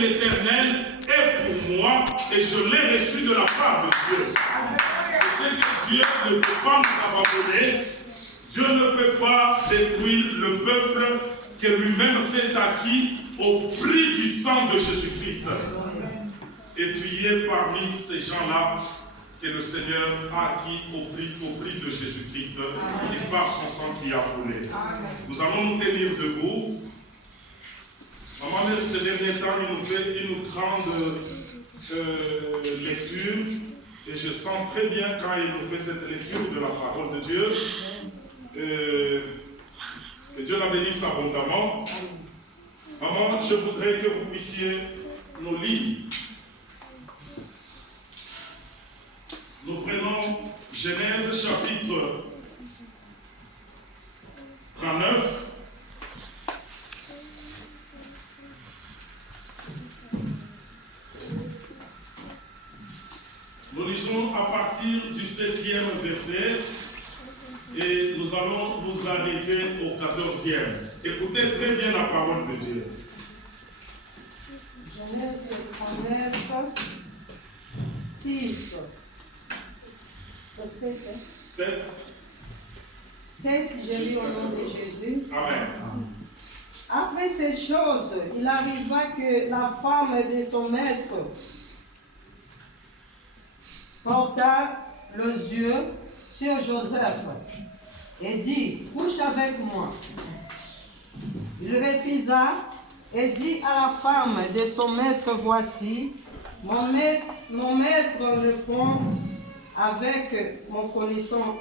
l'Éternel est pour moi et je l'ai reçu de la part de Dieu. Je sais que Dieu ne peut pas nous abandonner. Dieu ne peut pas détruire le peuple que lui-même s'est acquis au prix du sang de Jésus-Christ. Et tu es parmi ces gens-là que le Seigneur a acquis au prix de Jésus-Christ et par son sang qui a coulé. Nous allons nous tenir debout. Maman, ces derniers temps, il nous fait une grande lecture et je sens très bien quand il nous fait cette lecture de la parole de Dieu. Que Dieu la bénisse abondamment. Maman, je voudrais que vous puissiez nous lire. Nous prenons Genèse chapitre 39. Nous lisons à partir du 7e verset et nous allons nous arrêter au 14e. Écoutez très bien la parole de Dieu. Genèse 39, 6. 7, j'ai lu au nom de Jésus. Amen. Après ces choses, il arriva que la femme de son maître porta les yeux sur Joseph et dit, couche avec moi. Il refusa et dit à la femme de son maître, voici, mon maître me prend avec mon connaissant.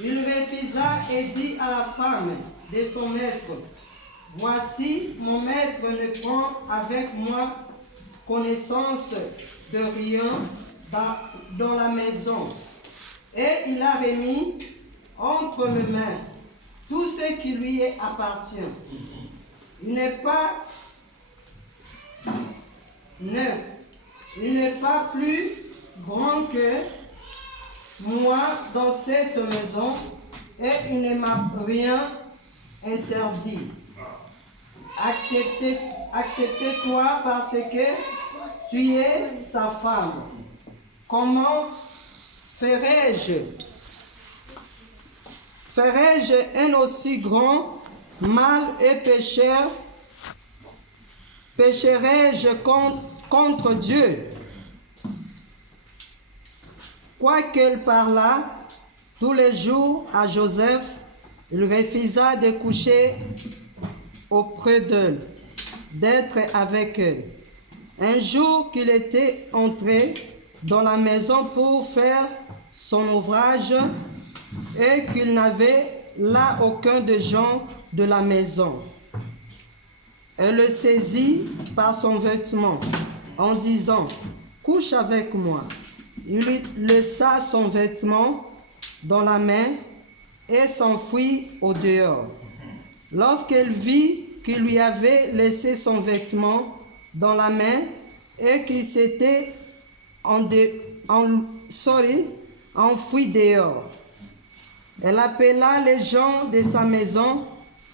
Il refusa et dit à la femme de son maître, voici, mon maître ne prend avec moi connaissance de rien dans la maison. Et il a remis entre mes mains tout ce qui lui appartient. Il n'est pas neuf, il n'est pas plus grand que moi dans cette maison, et il ne m'a rien interdit. Acceptez-toi parce que tu es sa femme. Comment ferais-je un aussi grand mal et pécherais-je contre Dieu? Quoiqu'il parlât tous les jours à Joseph, il refusa de coucher auprès d'elle, d'être avec elle. Un jour qu'il était entré dans la maison pour faire son ouvrage et qu'il n'avait là aucun des gens de la maison, elle le saisit par son vêtement en disant, couche avec moi. Il lui laissa son vêtement dans la main et s'enfuit au dehors. Lorsqu'elle vit qu'il lui avait laissé son vêtement dans la main et qu'il s'était enfui dehors, elle appela les gens de sa maison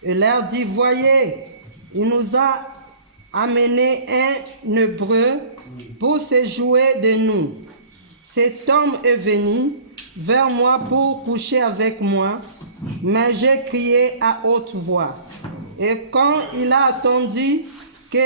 et leur dit, voyez, il nous a amené un Hébreu pour se jouer de nous. Cet homme est venu vers moi pour coucher avec moi, mais j'ai crié à haute voix. Et quand il a entendu que